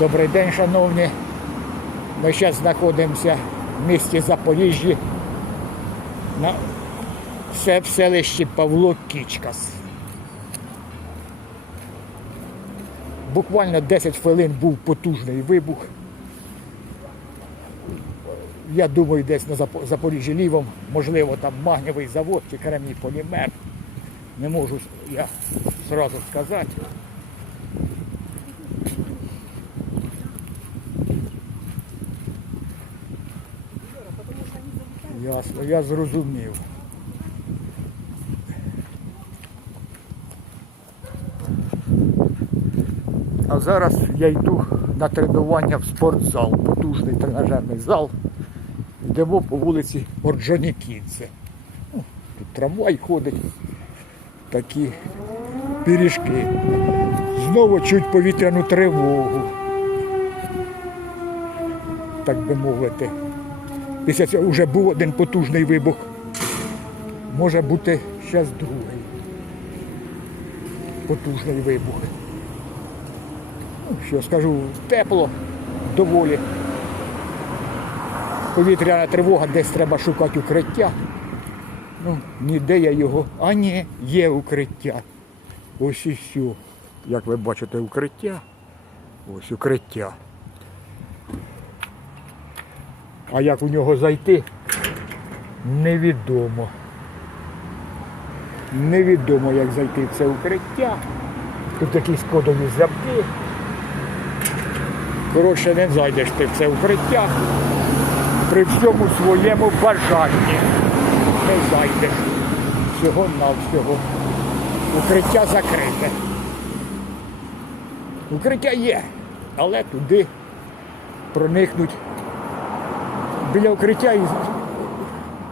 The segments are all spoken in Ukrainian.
Добрий день, шановні. Ми зараз знаходимося в місті Запоріжжі на все в селищі Павло Кічкас. Буквально 10 хвилин був потужний вибух. Я думаю, десь на Запоріжжі лівом, можливо, там магнівий завод чи кремній полімер. Не можу я зразу сказати. Ясно, я зрозумів. А зараз я йду на тренування в спортзал, потужний тренажерний зал. Йдемо по вулиці Орджонікідзе. Ну, Тут трамвай ходить, такі пиріжки. Знову чуть повітряну тривогу. Так би мовити. Після цього вже був один потужний вибух. Може бути зараз другий. Потужний вибух. Ну, що скажу, тепло доволі. Повітряна тривога, десь треба шукати укриття. Ну, ніде я його. А ні, є укриття. Ось і все. Як ви бачите, укриття. Ось укриття. А як у нього зайти? Невідомо. Невідомо, як зайти в це укриття. Тут якісь кодові замки. Коротше, не зайдеш ти в це укриття. При всьому своєму бажанні не зайдеш. Всього навсього. Укриття закрите. Укриття є, але туди проникнуть біля укриття і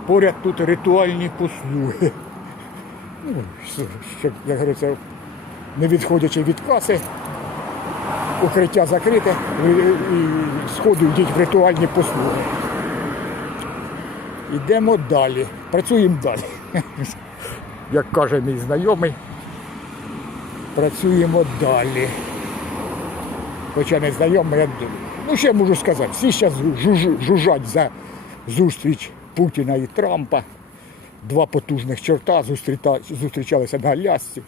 поряд тут ритуальні послуги. Ну, щоб, як говориться, не відходячи від каси, укриття закрите і, сходу йдіть в ритуальні послуги. Йдемо далі, працюємо далі. Як каже мій знайомий, працюємо далі. Хоча не знайомий, я думаю. Ну, я можу сказати? Всі зараз жужжать за зустріч Путіна і Трампа. Два потужних чорта зустрічалися на Алясці.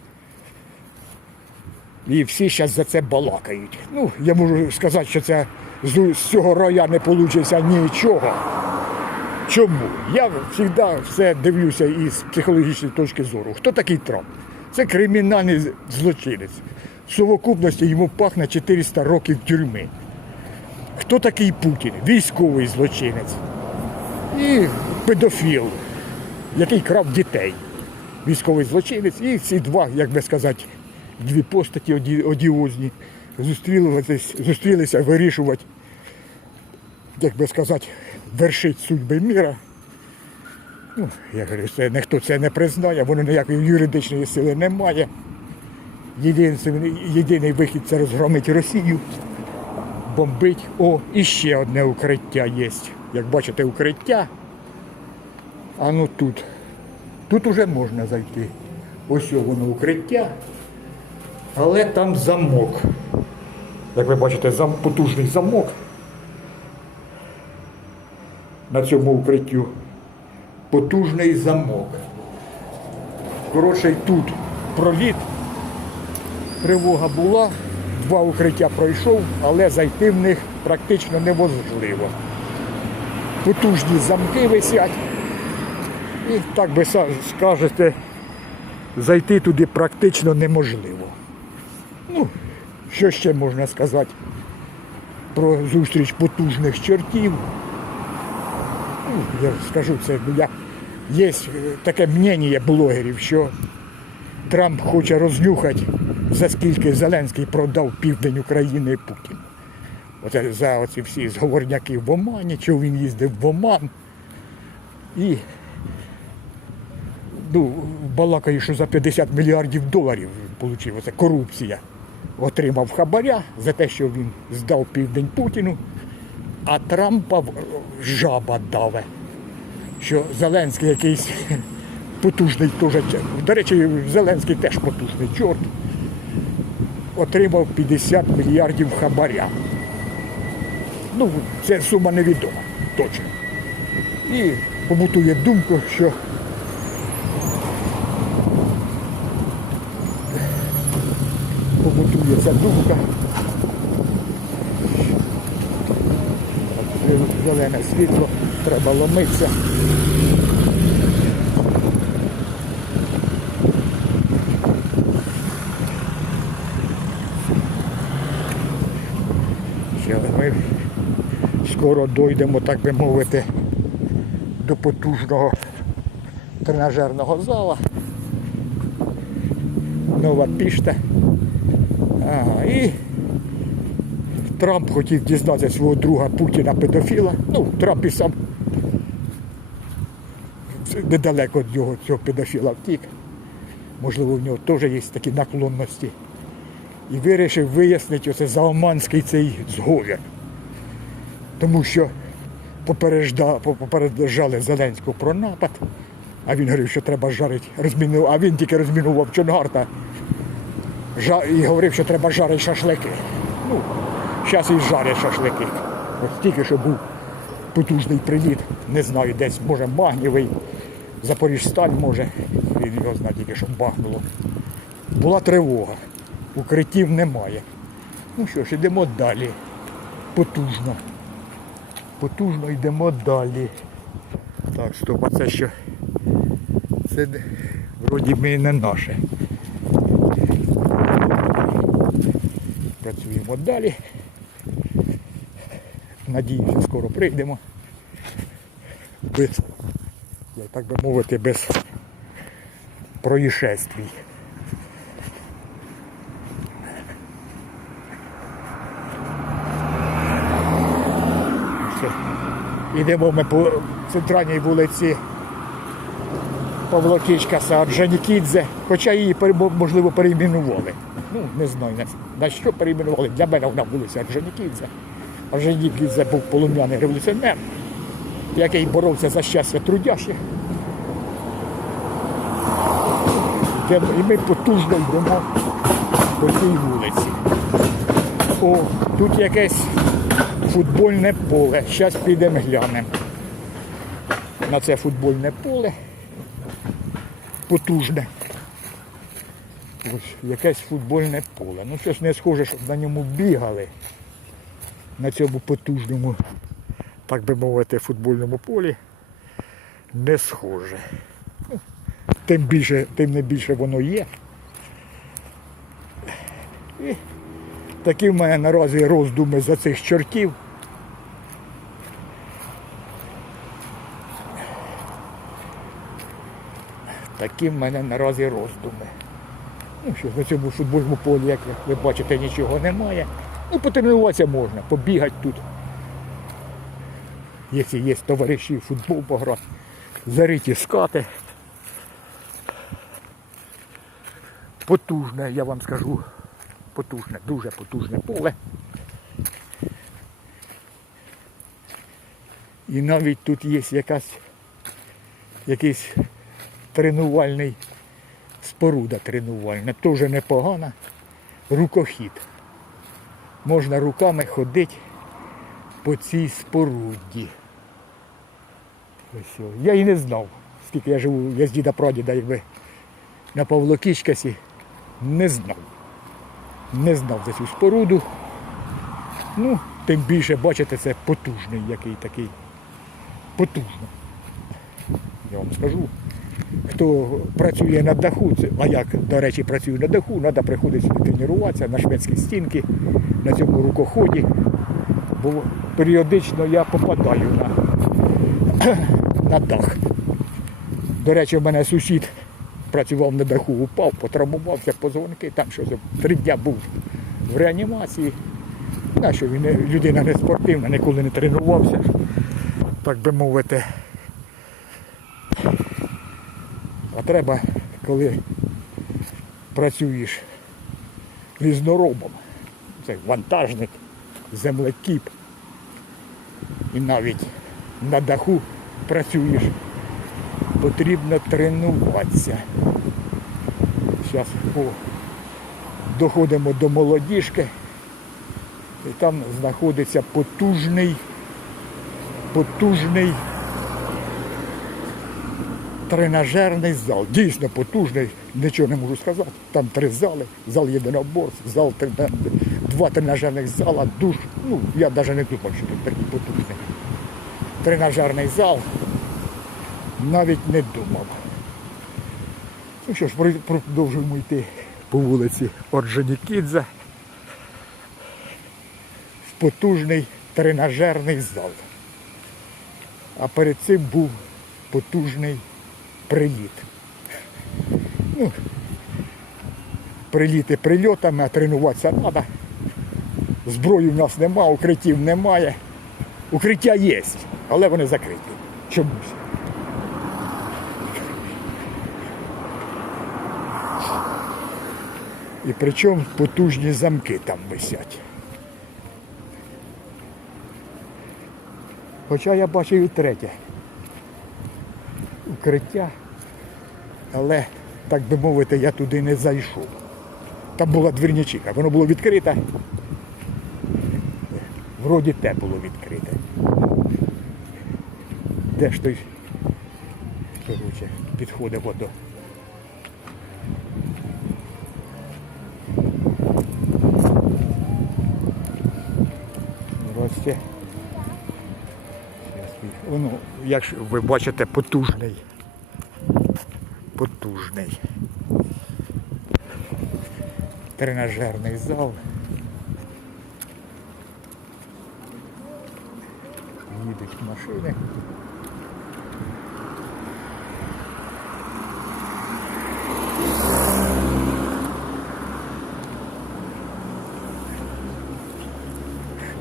І всі зараз за це балакають. Ну, я можу сказати, що це з, з цього роя не вийде нічого. Чому? Я завжди все дивлюся із психологічної точки зору. Хто такий Трамп? Це кримінальний злочинець. В совокупності йому пахне 400 років тюрми. Хто такий Путін? Військовий злочинець. І педофіл, який крав дітей. Військовий злочинець. І ці два, як би сказати, дві постаті одіозні зустрілися, зустрілися вирішувати як би сказати, вершить судьби міра. Ну, я говорю, це ніхто це не признає, воно ніякої юридичної сили не має. Єдиний, єдиний вихід це розгромити Росію, бомбить. О, і ще одне укриття є. Як бачите, укриття. А ну тут. Тут уже можна зайти. Ось воно укриття. Але там замок. Як ви бачите, зам, потужний замок на цьому укриттю. Потужний замок. Коротше, тут проліт. Тривога була, два укриття пройшов, але зайти в них практично неможливо. Потужні замки висять. І так би скажете, зайти туди практично неможливо. Ну, що ще можна сказати про зустріч потужних чортів? Ну, я скажу це, я, є е, таке мнення блогерів, що Трамп хоче рознюхати, за скільки Зеленський продав південь України Путіну. Оце за оці всі зговорняки в Омані, чого він їздив в Оман. І ну, балакаю, що за 50 мільярдів доларів отримав. Оце корупція. Отримав хабаря за те, що він здав південь Путіну, а Трампа жаба даве. Що Зеленський якийсь потужний теж. До речі, Зеленський теж потужний чорт. Отримав 50 мільярдів хабаря. Ну, це сума невідома, точно. І побутує думку, що побутує ця думка. Зелене світло, треба ломитися. Ще ми скоро дійдемо, так би мовити, до потужного тренажерного зала. Нова пішта. Ага, і Трамп хотів дізнатися свого друга Путіна педофіла. Ну, Трамп і сам недалеко від нього цього педофіла втік. Можливо, в нього теж є такі наклонності. І вирішив вияснити оце заоманський цей зговір. Тому що попереджали Зеленського про напад, а він говорив, що треба жарити, а він тільки розмінував Чонгарта і говорив, що треба жарити шашлики. Ну, зараз і жарять шашлики. Ось тільки що був потужний приліт, не знаю, десь, може, магнівий, Запоріжсталь, може, він його знає, тільки що бахнуло. Була тривога, укриттів немає. Ну що ж, йдемо далі. Потужно. Потужно йдемо далі. Так, стоп, а це що? Це вроді би не наше. Працюємо далі. Надіюся, скоро прийдемо. Без, я так би мовити, без происшествій. Все. Йдемо ми по центральній вулиці Павло Кичка Саджанікідзе, хоча її можливо перейменували. Ну, не знаю на, що перейменували. Для мене вона вулиця Орджонікідзе. Орджонікідзе був полум'яний революціонер, який боровся за щастя трудящих. І ми потужно йдемо по цій вулиці. О, тут якесь футбольне поле. Зараз підемо глянемо на це футбольне поле. Потужне. Ось якесь футбольне поле. Ну щось не схоже, щоб на ньому бігали. На цьому потужному, так би мовити, футбольному полі. Не схоже. Ну, Тим більше, тим не більше воно є. І такі в мене наразі роздуми за цих чортів. Такі в мене наразі роздуми. Ну що, на цьому футбольному полі, як ви бачите, нічого немає. Ну, потренуватися можна, побігати тут. Якщо є товариші, футбол пограти, зариті скати. Потужне, я вам скажу, потужне, дуже потужне поле. І навіть тут є якась якийсь тренувальний споруда тренувальна, теж непогана. Рукохід. Можна руками ходити по цій споруді. Ось. Я і не знав, скільки я живу, я з діда прадіда, якби на Павлокічкасі, не знав. Не знав за цю споруду. Ну, тим більше, бачите, це потужний який такий. Потужно. Я вам скажу. Хто працює на даху, а як, до речі, працюю на даху, треба приходити тренуватися на шведській стінки, на цьому рукоході. Бо періодично я попадаю на, на дах. До речі, в мене сусід працював на даху, упав, потравмувався, позвонки, там щось три дня був в реанімації. На що він людина не спортивна, ніколи не тренувався, так би мовити. А треба, коли працюєш різноробом, це вантажник, землекіп, і навіть на даху працюєш, потрібно тренуватися. Зараз доходимо до молодіжки. І там знаходиться потужний, потужний тренажерний зал. Дійсно потужний, нічого не можу сказати. Там три зали, зал єдиноборств, зал два тренажерних зала, душ. Ну, я навіть не думав, що тут такий потужний. Тренажерний зал. Навіть не думав. Ну що ж, продовжуємо йти по вулиці Орджонікідзе. В потужний тренажерний зал. А перед цим був потужний приліт. Ну, приліти прильотами, а тренуватися треба. Зброї в нас нема, укриттів немає. Укриття є, але вони закриті. Чомусь. І причому потужні замки там висять. Хоча я бачив і третє укриття, але, так би мовити, я туди не зайшов. Там була двірнячика, воно було відкрите. Вроді те було відкрите. Де ж той коротше, підходить от до. Воно, як ви бачите, потужний. Потужний. Тренажерний зал. Їдуть машини.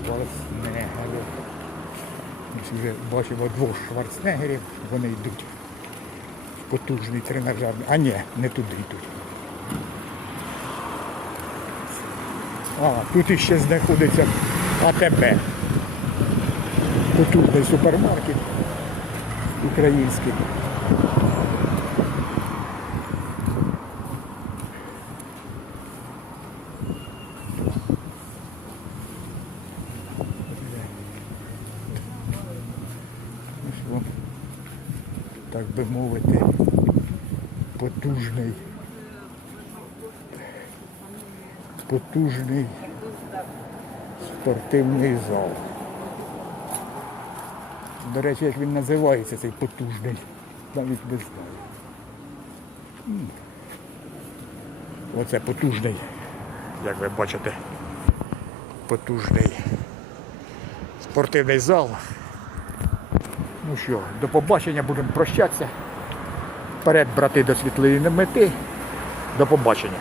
Шварценеггерів. Ось вже бачимо двох шварценеггерів, вони йдуть в потужний тренажерний. А ні, не туди йдуть. А, тут іще знаходиться АТБ. Потужний супермаркет український. Ось вам, так би мовити, потужний, потужний спортивний зал. До речі, як він називається цей потужний, навіть не знаю. Оце потужний, як ви бачите, потужний спортивний зал. Ну що, до побачення, будемо прощатися. Вперед, брати, до світлої мети. До побачення.